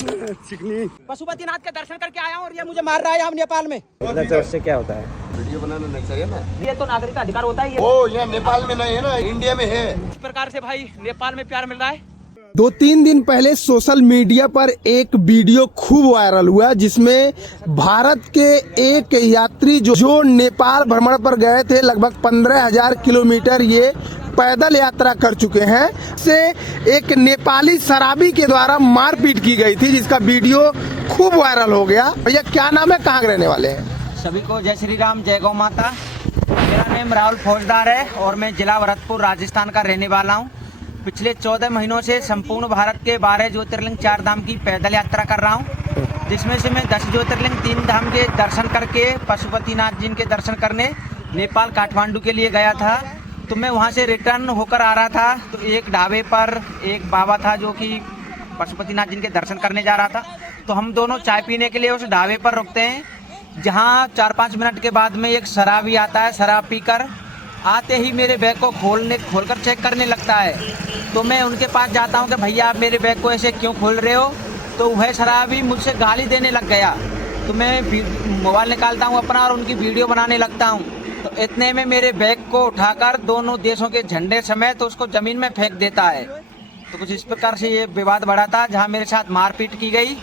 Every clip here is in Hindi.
चिकनी पशुपतिनाथ के दर्शन करके आया हूँ और ये मुझे मार रहा है यहाँ नेपाल में। उससे क्या होता है? वीडियो बनाना नहीं चाहिए ना। ये तो नागरिक का अधिकार होता है। ओ यहाँ नेपाल में नहीं है ना, इंडिया में है। इस प्रकार से भाई नेपाल में प्यार मिल रहा है। 2-3 दिन पहले सोशल मीडिया पर एक वीडियो खूब वायरल हुआ जिसमें भारत के एक यात्री जो नेपाल भ्रमण पर गए थे, लगभग 15,000 किलोमीटर ये पैदल यात्रा कर चुके हैं, से एक नेपाली शराबी के द्वारा मारपीट की गई थी, जिसका वीडियो खूब वायरल हो गया। भैया क्या नाम है, कहाँ के रहने वाले हैं? सभी को जय श्री राम, जय गौ माता। मेरा नाम राहुल फौजदार है और मैं जिला भरतपुर राजस्थान का रहने वाला हूँ। पिछले 14 महीनों से संपूर्ण भारत के 12 ज्योतिर्लिंग 4 धाम की पैदल यात्रा कर रहा हूँ, जिसमें से मैं 10 ज्योतिर्लिंग 3 धाम के दर्शन करके पशुपतिनाथ जी के दर्शन करने नेपाल काठमांडू के लिए गया था। तो मैं वहाँ से रिटर्न होकर आ रहा था, तो एक ढाबे पर एक बाबा था जो कि पशुपतिनाथ जी के दर्शन करने जा रहा था। तो हम दोनों चाय पीने के लिए उस ढाबे पर रुकते हैं, जहाँ 4-5 मिनट के बाद में एक शराबी आता है। शराब पीकर आते ही मेरे बैग को खोलकर चेक करने लगता है। तो मैं उनके पास जाता हूँ कि भैया आप मेरे बैग को ऐसे क्यों खोल रहे हो? तो वह शराबी मुझसे गाली देने लग गया। तो मैं मोबाइल निकालता हूँ अपना और उनकी वीडियो बनाने लगता हूँ। तो इतने में मेरे बैग को उठाकर दोनों देशों के झंडे समेत तो उसको जमीन में फेंक देता है। तो कुछ इस प्रकार से ये विवाद बढ़ा था, जहाँ मेरे साथ मारपीट की गई।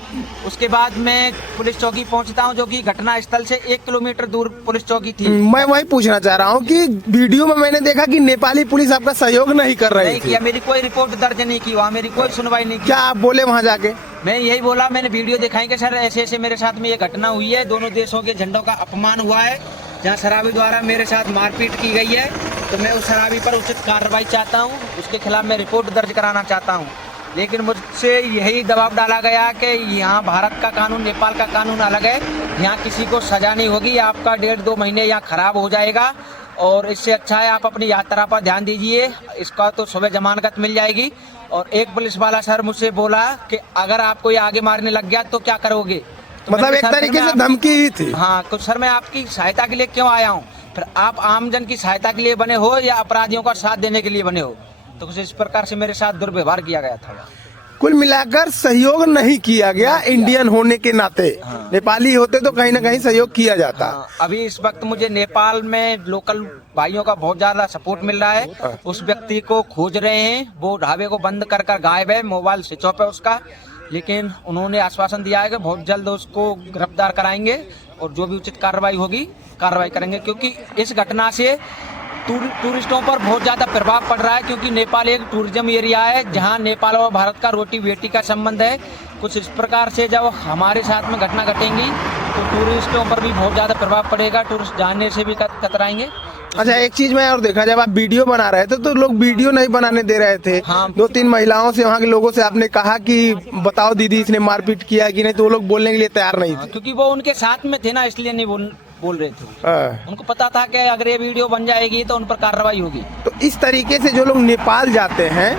उसके बाद मैं पुलिस चौकी पहुँचता हूँ, जो कि घटना स्थल से 1 किलोमीटर दूर पुलिस चौकी थी। मैं वही पूछना चाह रहा हूँ कि वीडियो में मैंने देखा कि नेपाली पुलिस आपका सहयोग नहीं कर रही नहीं किया, मेरी कोई रिपोर्ट दर्ज नहीं की, वहाँ मेरी कोई सुनवाई नहीं की। क्या आप बोले वहाँ जाके? मैं यही बोला, मैंने वीडियो दिखाई कि सर ऐसे ऐसे मेरे साथ में ये घटना हुई है, दोनों देशों के झंडों का अपमान हुआ है, जहाँ शराबी द्वारा मेरे साथ मारपीट की गई है। तो मैं उस शराबी पर उचित कार्रवाई चाहता हूँ, उसके खिलाफ मैं रिपोर्ट दर्ज कराना चाहता हूँ। लेकिन मुझसे यही दबाव डाला गया कि यहाँ भारत का कानून नेपाल का कानून अलग है, यहाँ किसी को सजा नहीं होगी, आपका 1.5-2 महीने यहाँ खराब हो जाएगा और इससे अच्छा है आप अपनी यात्रा पर ध्यान दीजिए, इसका तो सुबह जमानत मिल जाएगी। और एक पुलिस वाला सर मुझसे बोला कि अगर आपको ये आगे मारने लग गया तो क्या करोगे? तो मतलब एक तरीके से धमकी ही थी। हाँ, कुछ सर मैं आपकी सहायता के लिए क्यों आया हूँ? फिर आप आमजन की सहायता के लिए बने हो या अपराधियों का साथ देने के लिए बने हो? तो कुछ इस प्रकार से मेरे साथ दुर्व्यवहार किया गया था। कुल मिलाकर सहयोग नहीं किया गया, इंडियन होने के नाते। हाँ। नेपाली होते तो कहीं ना कहीं सहयोग किया जाता। हाँ। अभी इस वक्त मुझे नेपाल में लोकल भाइयों का बहुत ज्यादा सपोर्ट मिल रहा है। हाँ। उस व्यक्ति को खोज रहे हैं, वो ढाबे को बंद कर गायब है, मोबाइल स्विच ऑफ है उसका। लेकिन उन्होंने आश्वासन दिया है कि बहुत जल्द उसको गिरफ्तार कराएंगे और जो भी उचित कार्रवाई होगी कार्रवाई करेंगे, क्योंकि इस घटना से टूरिस्टों पर बहुत ज़्यादा प्रभाव पड़ रहा है, क्योंकि नेपाल एक टूरिज्म एरिया है, जहां नेपाल और भारत का रोटी बेटी का संबंध है। कुछ इस प्रकार से जब हमारे साथ में घटना घटेंगी तो टूरिस्टों पर भी बहुत ज़्यादा प्रभाव पड़ेगा, टूरिस्ट जाने से भी कतराएंगे। अच्छा, एक चीज मैं और देखा, जब आप वीडियो बना रहे थे तो लोग वीडियो नहीं बनाने दे रहे थे। हाँ। 2-3 महिलाओं से, वहाँ के लोगों से आपने कहा कि बताओ दीदी इसने मारपीट किया कि नहीं, तो वो लोग बोलने के लिए तैयार नहीं थे। क्योंकि वो उनके साथ में थे ना, इसलिए नहीं बोल रहे थे। उनको पता था कि अगर ये वीडियो बन जाएगी तो उन पर कार्रवाई होगी। तो इस तरीके से जो लोग नेपाल जाते हैं,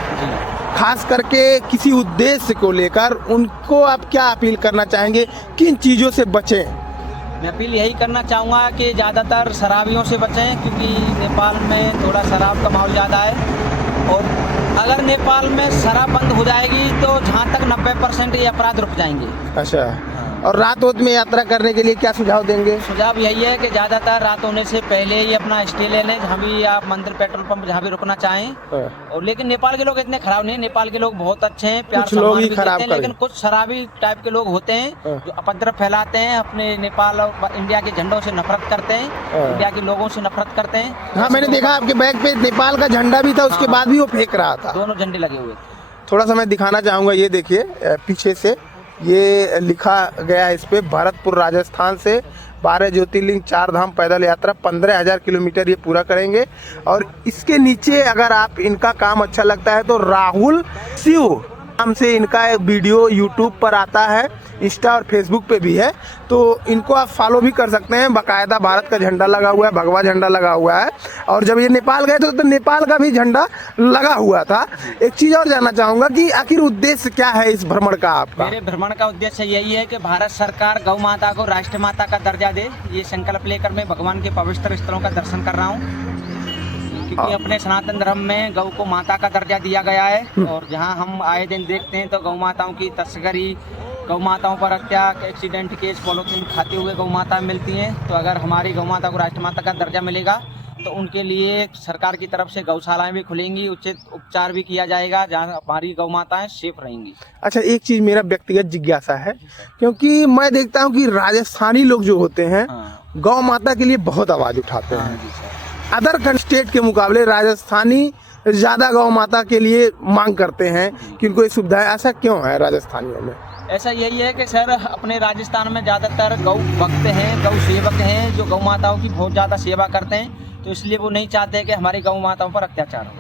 खास करके किसी उद्देश्य को लेकर, उनको आप क्या अपील करना चाहेंगे, किन चीजों से बचें? मैं अपील यही करना चाहूँगा कि ज़्यादातर शराबियों से बचें, क्योंकि नेपाल में थोड़ा शराब का माहौल ज़्यादा है। और अगर नेपाल में शराब बंद हो जाएगी तो जहाँ तक 90% ये अपराध रुक जाएंगे। अच्छा। और रात में यात्रा करने के लिए क्या सुझाव देंगे? सुझाव यही है कि ज़्यादातर रात होने से पहले ही अपना स्टे ले लें, जहाँ भी आप मंदिर, पेट्रोल पंप, जहाँ भी रुकना चाहें। और लेकिन नेपाल के लोग इतने खराब नहीं, नेपाल के लोग बहुत अच्छे हैं, प्यार सम्मान भी देते हैं। लेकिन कुछ शराबी टाइप के लोग होते हैं जो अपद्रव फैलाते हैं, अपने नेपाल और इंडिया के झंडों से नफरत करते हैं, इंडिया के लोगों से नफरत करते हैं। हाँ, मैंने देखा आपके बैग पे नेपाल का झंडा भी था, उसके बाद भी वो फेंक रहा था। दोनों झंडे लगे हुए थे। थोड़ा सा मैं दिखाना चाहूँगा, ये देखिए पीछे से ये लिखा गया है इस पे, भरतपुर राजस्थान से 12 ज्योतिर्लिंग 4 धाम पैदल यात्रा 15,000 किलोमीटर ये पूरा करेंगे। और इसके नीचे अगर आप इनका काम अच्छा लगता है तो राहुल शिव नाम से इनका एक वीडियो यूट्यूब पर आता है, इंस्टा और फेसबुक पे भी है, तो इनको आप फॉलो भी कर सकते हैं। बाकायदा भारत का झंडा लगा हुआ है, भगवा झंडा लगा हुआ है। और जब ये नेपाल गए तो नेपाल का भी झंडा लगा हुआ था। एक चीज और जानना चाहूंगा कि आखिर उद्देश्य क्या है इस भ्रमण का आपका? मेरे भ्रमण का उद्देश्य यही है कि भारत सरकार गौ माता को राष्ट्र माता का दर्जा दे, ये संकल्प लेकर मैं भगवान के पवित्र स्थलों का दर्शन कर रहा हूँ, क्योंकि अपने सनातन धर्म में गौ को माता का दर्जा दिया गया है। और जहाँ हम आए दिन देखते हैं तो गौ माताओं की तस्करी, गौ माताओं पर हत्या, एक्सीडेंट केस, पॉलीथीन खाते हुए गौ माता मिलती हैं। तो अगर हमारी गौ माता को राष्ट्रमाता का दर्जा मिलेगा तो उनके लिए सरकार की तरफ से गौशालाएं भी खुलेंगी, उचित उपचार भी किया जाएगा, जहां हमारी गौ माताएं सेफ रहेंगी। अच्छा, एक चीज मेरा व्यक्तिगत जिज्ञासा है, क्योंकि मैं देखता हूँ कि राजस्थानी लोग जो होते हैं गौ माता के लिए बहुत आवाज उठाते हैं। अदर स्टेट के मुकाबले राजस्थानी ज्यादा गौ माता के लिए मांग करते हैं कि उनको ये सुविधा है। ऐसा क्यों है राजस्थानियों में? ऐसा यही है कि सर अपने राजस्थान में ज़्यादातर गौ भक्त हैं, गौ सेवक हैं, जो गौ माताओं की बहुत ज़्यादा सेवा करते हैं। तो इसलिए वो नहीं चाहते कि हमारी गौ माताओं पर अत्याचार हो।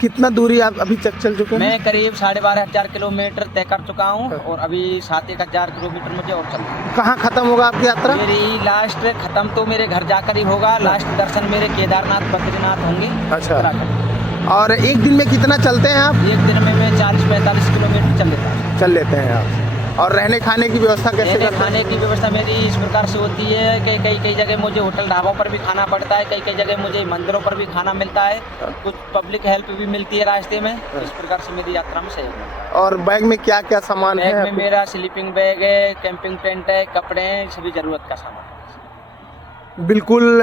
कितना दूरी आप अभी तक चल चुके हैं? मैं करीब 12,500 किलोमीटर तय कर चुका हूँ और अभी 7-1 किलोमीटर मुझे और चलना है। कहाँ खत्म होगा आपकी यात्रा? मेरी लास्ट खत्म तो मेरे घर जाकर ही होगा। लास्ट दर्शन मेरे केदारनाथ, बद्रीनाथ होंगे। अच्छा, और एक दिन में कितना चलते हैं आप? एक दिन में मैं 40-45 किलोमीटर चल लेता हूँ। हैं आप। और रहने खाने की व्यवस्था कैसे रहने करते हैं? खाने की व्यवस्था मेरी इस प्रकार से होती है कि कई जगह मुझे होटल ढाबों पर भी खाना पड़ता है, कई जगह मुझे मंदिरों पर भी खाना मिलता है, कुछ पब्लिक हेल्प भी मिलती है रास्ते में। इस प्रकार से मेरी यात्रा में सहयोग मिलता है। और बैग में क्या क्या सामान है? बैग में मेरा स्लीपिंग बैग है, कैंपिंग टेंट है, कपड़े हैं, सभी जरूरत का सामान है। बिल्कुल,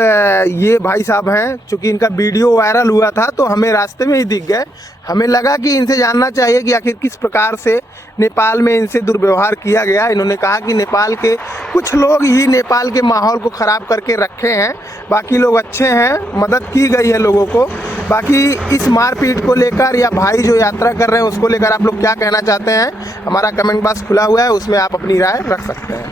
ये भाई साहब हैं, चूंकि इनका वीडियो वायरल हुआ था तो हमें रास्ते में ही दिख गए। हमें लगा कि इनसे जानना चाहिए कि आखिर किस प्रकार से नेपाल में इनसे दुर्व्यवहार किया गया। इन्होंने कहा कि नेपाल के कुछ लोग ही नेपाल के माहौल को ख़राब करके रखे हैं, बाकी लोग अच्छे हैं, मदद की गई है लोगों को। बाकी इस मारपीट को लेकर या भाई जो यात्रा कर रहे हैं उसको लेकर आप लोग क्या कहना चाहते हैं? हमारा कमेंट बॉक्स खुला हुआ है, उसमें आप अपनी राय रख सकते हैं।